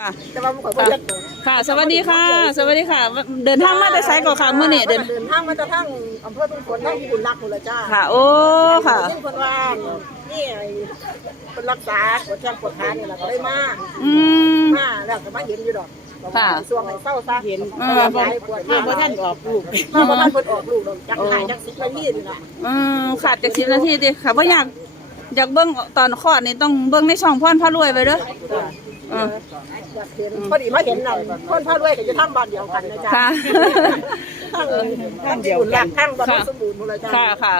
ค่ะแต่ว่ามันก็บ่เฮ็ดตัวค่ะ สวัสดีค่ะ สวัสดีค่ะ เดินทางมาแต่ไซก่อค่ะเมื่อนี่เดินเดินทางมาจากทางอำเภอทุ่งฝนทางบุญรักหมดเลยจ้าค่ะ โอ้ค่ะเห็นคนว่านี่ไอ้คนรักษาปวดแข้งปวดขานี่แหละก็ได้มาอืม มาแล้วก็มาเห็นอยู่ดอกค่ะส่วงให้เศร้าซะเห็นอืมว่าบ่ปวดมามาบ่บ่ทัทันนออกลูกมาบ่ทันเพิ่นออกลูกดอกจักหายจักสิบนาทีนี่ล่ะอืมขาดจากสิบนาทีดิค่ะว่าอยากอยากเบิ้งตอนคลอดนี่ต้องเบิ้งในช่องพ่อนพระรวยไปเด้อ อืมอยากเห็นพอดีมาเห็นนั่นคนพาด้วยก็อยู่ทางบ้านเดียวกันนะจ๊ะค่ะทางทางบุญรักทางบ้านโนนสมบูรณ์หมดเลยจ้าค่ะค่ะ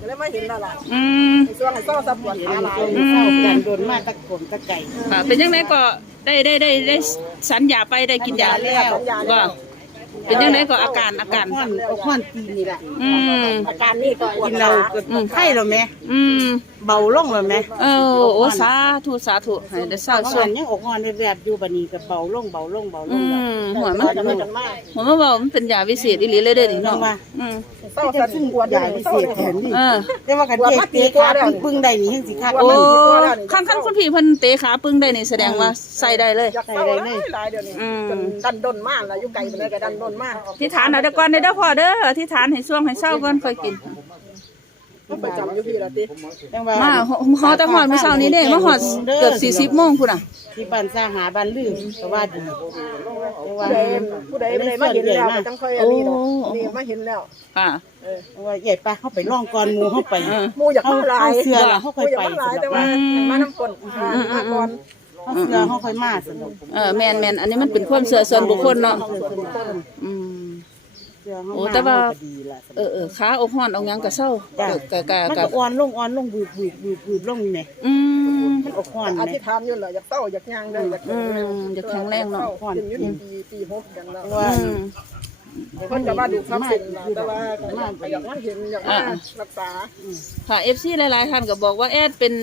ก็เลยมาเห็นแล้วล่ะอืม ในช่วงให้เศร้าซะปวดขาหลายอืมเข้ากันโดนมาตะกลมตะไก่ค่ะ เป็นยังไงก็ได้ได้ได้ได้สัญญาไปได้กินยาแล้วสัญญาแล้ก็วเป็นยังไงก็อาการอาการ ข้อนเอาข้อนตีนนี่แหละอืม อาการนี่ก็ปวดกินขาเราก็ไข้แล้วแม่อืม เบาลงแล้วแม่เออโอ้สาธุสาธุให้ได้เศร้าเพราะช่วมังนยังอกอ่อนแรบๆอยู่บัดนี้ก็เบาลงเบาลงเบาลอืงแล้วมหัวมันจะไม่กันมากหัวมันบอกมันเป็นยาวิเศษอีหลีเลยเด้อนี่เนาะอืมเศร้าสันปวดใหญ่พิเศษแทนนี่เออ แต่ว่ากันเจ๊เตะขาปึ้งๆได้นี่จังสิคักโอ้มันขั้นขั้นคุณพี่เพิ่นเตะขาปึ้งได้นี่แสดงว่าใส่ได้เลย อยากเศร้าหลายหลายเดี๋ยวนี้อืม จนดันด้นมากแล้วอยู่ไกลไปเลยก็ดันด้นมากที่ฐานเอาเดี๋ยวก่อนเด้อพ่อเด้อที่ฐานให้ช่วงให้เศร้าก่อนค่อยกิน ก็ประจำอยู่พี่ละติจังว่ามาฮอแต่ฮอดมื้อเช้านี้เด้มาฮอดเกือบ40โมงพุ่นน่ะที่บ้านสร้างหาบ้านลืมก็ว่าดีแต่ว่าผู้ใดผู้ใดไม่ได้มาเห็นแล้วก็ต้องค่อยอันนี้ดอกนี่มาเห็นแล้วค่ะเออว่าใหญ่ปะเข้าไปล่องก่อนหมู่เข้าไปเออหมูอยากมาหลายเอาเสื้อล่ะเขาหค่มูอยอยากไปมาหลายแต่ว่าให้มาน้ำกลมาก่อนเขาเสื้อเขาค่อยมาสนุกเออแม่นแม่นอันนี้มันเป็นความเชื่อส่วนบุคคลเนาะเสื้อส่วนบุคคลอืม เสื้อเขาโอ้มาแต่ว่าก็ดีล่ะเออเออขาอกฮ้อนเอาหยังก็เศร้าจ้ะก็ก็มันก็ก็อ่อนลงอ่อนลงบืบบืบบืบบืบลงนี่แหมอืม มันอกอ่อนอแหมธิษฐานอยู่เหรออยากเศร้าอยากย่างได้อยากอืมอยากแข็งแรงเนาะเป็นอยู่ดีปีปีหกกันแล้วว่าอืมเพิ่นก็มาดูทับสินล่ะแต่ว่าอยากมาเห็นอยากมารักษาค่ะ FC หลายๆท่านก็บอกว่าแอดเป็น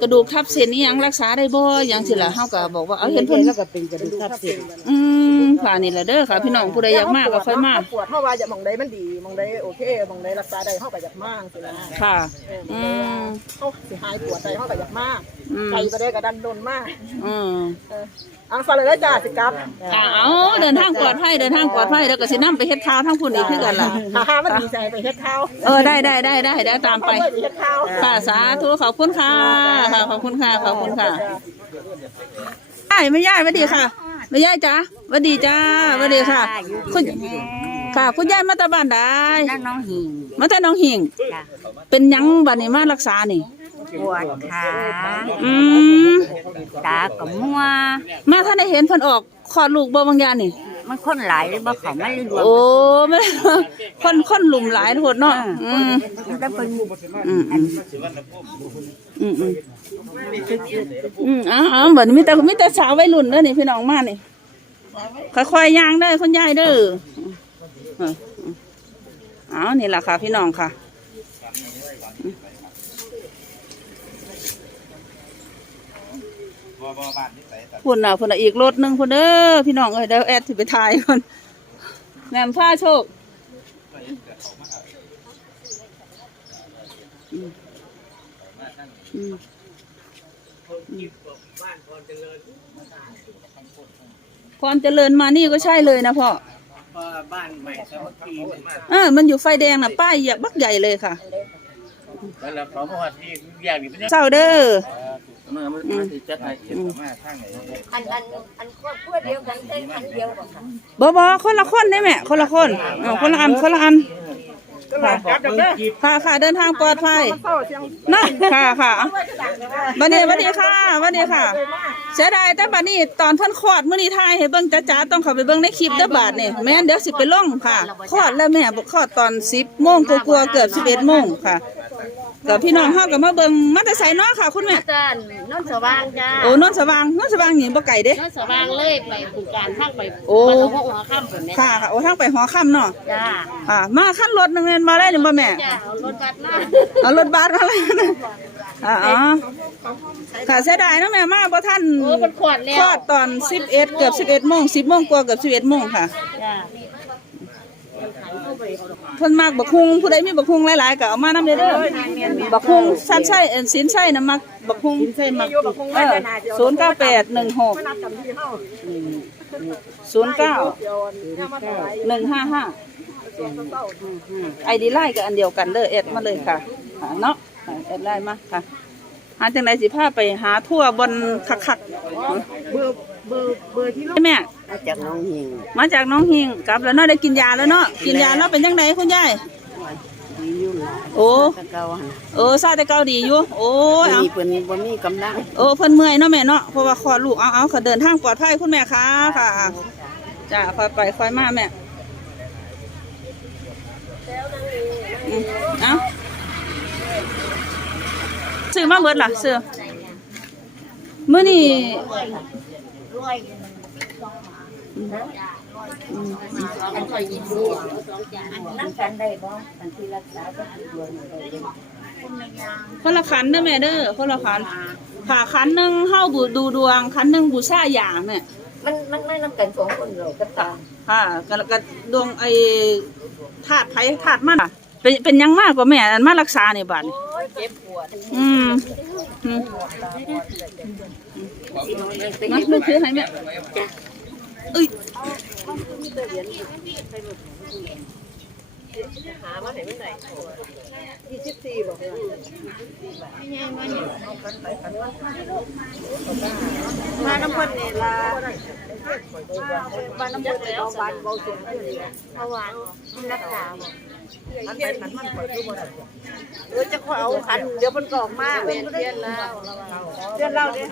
กระดูกทับเส้นนี่ยังรักษาได้บ่หยังสิล่ะเฮาก็บอกว่าเอาเห็นเพิ่นแล้วก็เป็นกระดูกทับเส้นอืม ค่ะนี่แหละเด้อค่ะ พี่น้องผู้ใดอยากมาก็ค่อยมาปวดเฮาว่าอยากมองใดมันดีมองใดโอเคมองใดรักษาได้เฮาก็อยากมาสิล่ะค่ะเอออืมเฮาสิหายปวดใจเฮาก็อยากมาอืมไปบ่ได้ก็ดันโดนมาอืมเอออังซะเลยจ้าสิกลับค่ะเอาเดินทางปลอดภัยเดินทางปลอดภัยแล้วก็สินํไปเฮ็ดข่าวทั้งพุ่นอีกคือกันล่ะฮ่าฮ่ามันดีใจไปเฮ็ดข้าวเออได้ได้ได้ได้ได้ตามไปไปเฮ็ดข้าวค่ะสาธุขอบคุณค่ะค่ะขอบคุณค่ะขอบคุณค่ะยายไม่ยายสวัสดีค่ะ ไม่ยายจ้าสวัสดีจ้าสวัสดีค่ะ คุณค่ะ คุณยายมาแตาบ้านใดนั่นน้องหิงมาแต่น้องหิงจ้ะเป็นหยังบัดนี้มารักษานี่ ปวดขาอืมตากับมัวมาท่านได้เห็นเพิ่นออกคลอดลูกบ่บางอยางนี่ มันคนหลายเลยบ่เขาไม่รวมโอ้ไม่คนคนหลุมหลายโทษเนาะอืมมันจะเป็นอืมอืมอืมอืมอืมอ้าวอ้าวเหมือนมีแต่มีแต่สาววัยรุ่นเด้อนี่พี่น้องมานี่ค่อยๆย่างเด้อคุณยายเด้อเออเอ้าวนี่แหละค่ะ พี่น้องค่ะ พุ่นน่ะพุ่นน่ะอีกรถหนึงพุ่นเด้อพี่น้องเอ้ยเดี๋ยวแอดสิไปถ่ายก่อนแหม่มผ้าโชคอืมพรเจริญมานี่ก็ใช่เลยนะพ่อบ้านใหม่สามัคคีเออมันอยู่ไฟแดงน่ะป้ายใหญ่บักใหญ่เลยค่ะแล้วเขาบอกว่าที่อย่างนี้เป็นเศร้าเด้อเมื่อมันมาที่จะให้เห็นมาทางไหนอันอันอันครอบครัวเดียวกันได้อันเดียวกันค่ะบอบอคนละคนได้แม่คนละคนเออคนละอันคนละอันก็เลยกลับเด้อค่ะค่ะเดินทางปลอดภัยเศร้าเสียงนะค่ะค่ะบันนี้บันนี้ค่ะบันนี้ค่ะเสียดายแต่บัดนี้ตอนเพิ่นคลอดมื้อนี้ทายให้เบิ่งจ้าๆต้องเข้าไปเบิ่งในคลิปเด้อบาดนี่แม่นเดี๋ยวสิไปลงค่ะคลอดแล้วแม่บ่คลอดตอน10โมงกว่าๆเกือบ11โมงค่ะ กับพี่น้องเฮาก็มาเบิ่งมาแต่ไสเนาะค่ะคุณแม่จ้านนนสว่างจ้าโอ้นนท์สว่างนนท์สว่างนี่บ่ไกลเด้ นนสว่างเลยไปผูกการทางไปโอ้มันเอาหัวข้ามแบบนี้ค่ะค่ะโอ้ทางไปหอค่ำเนาะจ้าอ่ามาคันรถนึงเงินมาได้นี่บ่แม่จ้าเอารถบัสมาเอารถบัสมาเลยอ่าอ๋อค่ะเสียดายเนาะแม่มาบ่ทันโอ้มันขวดแล้คลวอดตอน11เกือบ11โมง10โมงกว่าเกือบ11โมงค่ะ จ้า เพิ่นมักบักฮุงผู้ใดมีบักฮุงหลายๆก็เอามานำเด้อเด้อบักฮุงชัดใช่เอิ้นสินใช่น่ะมักบักฮุงกินใส่หมักอยู่กับคงเอไม่อได้นาเดียว09816 นัดกันที่เฮา09 เดียวเนี่ยมาถวายหนึ่งห้าห้าไอดีไลน์กับอันเดียวกันเด้อเอ็ดมาเลยค่ะอ่าเนาะอ่าเอ็ดไลน์มาค่ะ หาจังไดสิพาไปหาทั่วบนคักเบอร์เบอร์เบอร์ที่ๆแม่ มาจากน้องหิงมาจากน้องหิงกลับแล้วเนาะได้กินยาแล้วเนาะกินยาแล้วเป็นยังไงคุณยายดีอยู่ล่ะโอ้ตะเกาหั่นเออซาแต่เกาดีอยู่โอ้ยเอามีเพิ่นบ่มีกำลังเออเพิ่นเมื่อยเนาะแม่เนาะเพราะว่าคลอดลูกเอาเอาเขาเดินทางปลอดภัยคุณแม่ค่ะค่ะจ้าคอยไปคอยมาแม่อืมเอาซื้อมาเบิดล่ะซื้อมื้อนี้ นั่งกันได้บ่อันที่รักษาก็คือดวงได้คนละขันเด้อแม่เด้อคนละขันค่ะขันหนึงเฮาบูดูดวงขันหนึงบูชาหยางแม่มันมันไม่นำกันสองคนหรอกกับตาค่ะก็ก็ดวงไอ้ธาตุไผธาตุมันเป็นเป็นหยังมากกว่าแม่อันมารักษานี่บัดนี้เจ็บปวดอืมอืมมาลูกถือให้แม่ เอ้ยมาน้ำเพิ่นนี่ล่ะมาน้ำพิ่นนี่เอาบานเบาสูงขึ้นเมื่อวานรักษาบ่อั ขันไปขันมันปล่อยคือบ่ได้เออจะขอเอาขันเดี๋ยวเพิ่นก็ออกมาเพิ่นเรียนแล้วเรียนเล่าเด้อ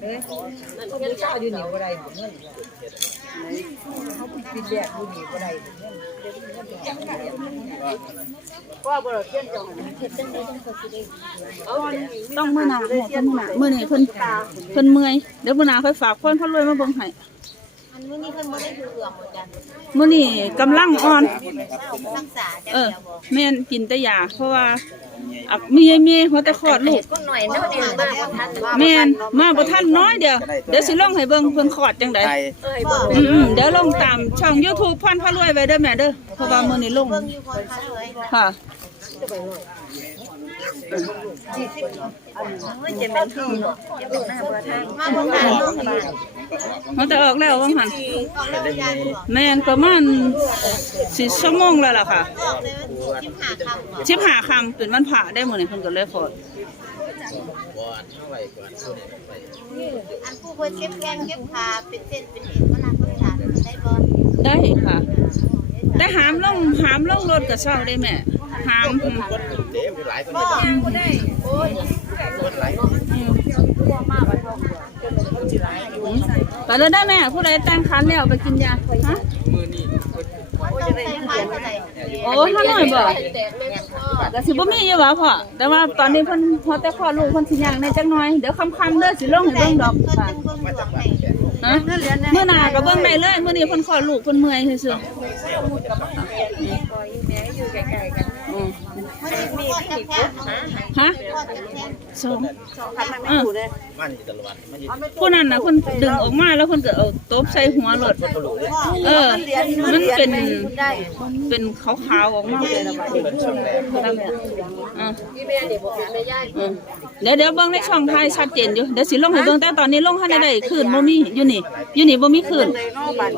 เอ๊ะมันเรียนเช้าอยู่หนี่บ่ได้เงินเขาปิดแดกอยู่หนี่บ่ได้ก็บ่ได้เรียนจังต้องมื้อหนาแม่ต้องมื้อหน้ามื้อนี้เพิ่นเพิ่นเมื่อยเดี๋ยวมื้อหนาค่อยฝากคนพ่อรวยมาบิ่งให้ นมื้อนี้เพิ่นบ่ได้ดูเรื่องเหมือนกันมื้อนี้กำลังอ่อนรักษาจังเออเดียวบ่แม่นกินแต่ยาเพราะว่าอักมีมีหัวแต่คลอดลูก ก็หน่อยเนาะเดี๋ยวมาบ่ทันแม่นมาบ่ทันน้อยเดียวเดี๋ยวสิลองให้เบิ่งเพิ่นคลอดจังไดเอ้ยบ่อืมๆเดี๋ยวลงตามช่อง YouTube พรพระรวยไว้เด้อแม่เด้อเพราะว่ามื้อนี้ลงเบิ่งอยู่คนพาเลยค่ะ เมื่อจะแม่นที่บ่จะเป็นหน้าบ่ทางมาบ่ทันเนาะบ้านมันจะออกแล้วว่าหันออกแล้วยายบอกแม่นประมาณสี่ชั่วโมงแล้วล่ะค่ะออกเลยวันที่15ค่ำบ่ชิบหาคำเป็นวันพระได้หมดเลยเพิ่นก็เลยขอดอันผู้คนเก็บแข้งเก็บขาเป็นเส้นเป็นเอ็นมาลักรักษาได้บ่ได้ค่ะได้หามลงหามลงรถกับเช้าได้แม่ หามอืมบ่ได้โอ้ยไปแล้วได้แม่ผู้ใดแต่งคันแล้วไปกินยาฮะโอ้ถ้าหน่อยบ่แต่สิบ่มีอยู่บ่พ่อแต่ว่าตอนนี้เพิ่นพอแต่คลอลูกเพิ่นสิย่างในจักหน่อยเดี๋ยวค่ำๆเด้อสิลงให้เบิ่งดอกป่ะเบิ่งดวงให้ฮะเมื่อหน้าก็เบิ่งได้เลยเมื้อนี้เพิ่นคลอลูกเพิ่นเมื่อยซื่อๆอืม บ่ได้มีจักแค่หาฮะพ่อจักแค่สองขันมันไม่อยู่เลยผู้นั้นน่ะเพิ่นดึงออกมาแล้วเพิ่นก็เอาตบใส่หัวรถเออ มันเป็นได้เป็นขาวๆออกมาเลยละบาดนี้อะที่แม่นี่บ่แม่ยายอืมเดี๋ยวเดี๋ยวเบิ่งในช่องทายชัดเจนอยู่เดี๋ยวสิลงให้เบิ่งแต่ตอนนี้ลงให้ได้ได้คืนบ่มีอยู่นี่อยู่นี่บ่มีคืนในนอกบ้าน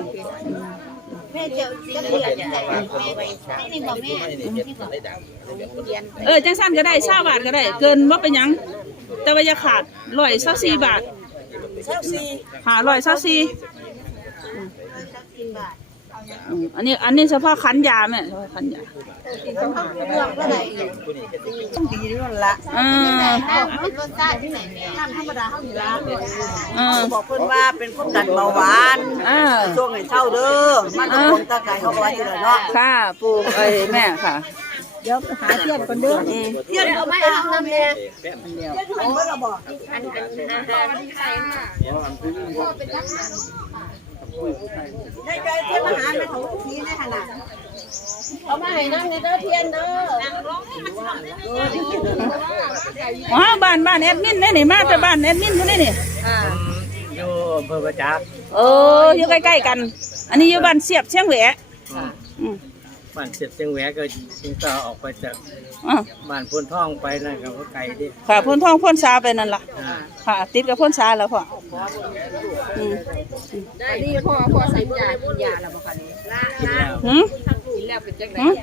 แม่จะจะเรียนจังได๋แม่นี่บ่แม่ที่บ่เรียนเออจังซั่นก็ได้20บาทก็ได้ เกินบ่เป็นหยัง แต่ว่าอย่าขาด124บาทเช้าซีหา124สัก10บาท อืมอันนี้อันนี้เฉพาะคันยาแม่เฉพาะคันยา เรื่องเท่าไหร่ต้องดีนู่นละอ่าน้ำเป็นรสชาติที่ไหนแม่น้ำธรรมดาเฮาอยู่ละอ่าบอกเพิ่นว่าเป็นความดันเบาหวานอ่าช่วงให้เช่าเด้อมันก็คงตาไก่เขาก็ว่าอยู่แล้วเนาะค่ะปูเอ้ยแม่ค่ะเดี๋ยวหาเทียนก่อนเด้ออืมเทียนเอามาเอาน้ำแม่โอ้เราบอกอันอันอาหารที่ใส่มาพ่อเป็นทหารได้ใจเทียนมาหาแม่ของผีในขนาด เอามาให้น้ำในเด้อเทียนเด้ออ๋อบ้านบ้านแอดมินได้นี่มาแต่บ้านแอดมินคนนี้นี่อยู่อำเภอประจักษ์เอออยู่ใกล้ๆกัน อันนี้อยู่บ้านเสียบเชียงแหวะอืมบ้านเสร็จเชียงแหวก็จึงก็ออกไปจากอะบ้านพ้นท่องไปนั่นก็บ่ไกลเดิค่ะพ่นทองพ่นซาไปนั่นล่ะอ่าค่ะ ติดกับพ่นซาแล้วพ่ออืมอันนี้พ่อพ่อสัญญากินยาแล้วบ่คะนี่กินแล้วหืมกินแล้ว เป็นจังได๋หืม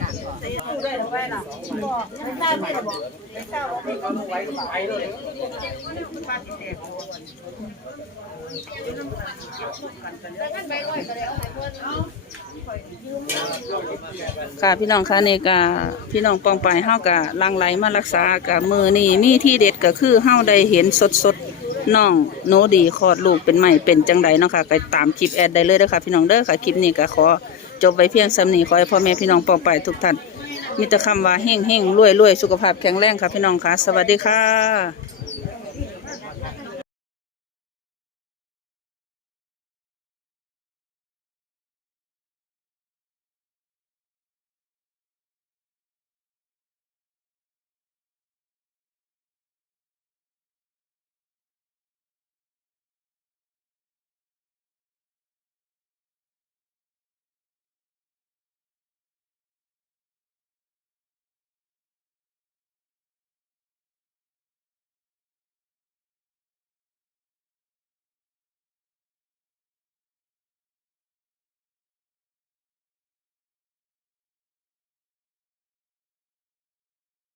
ค่ะพี่น้องคะนี่ก็พี่น้องปองไปเฮาก็ลังไหลมารักษากับมือนี่มีที่เด็ดก็คือเฮาได้เห็นสดสดๆน้องโนดีคลอดลูกเป็นใหม่เป็นจังใดเนาะค่ะก็ตามคลิปแอดได้เลยเด้อค่ะพี่น้องเด้อค่ะคลิปนี้ก็ขอ จบไปเพียงสำนีขอให้พ่อแม่พี่น้องปลองไยทุกท่านมีแต่คำว่าเฮ่งเฮ่งรวยรวยสุขภาพแข็งแรงค่ะพี่น้องค่ะ สวัสดีค่ะ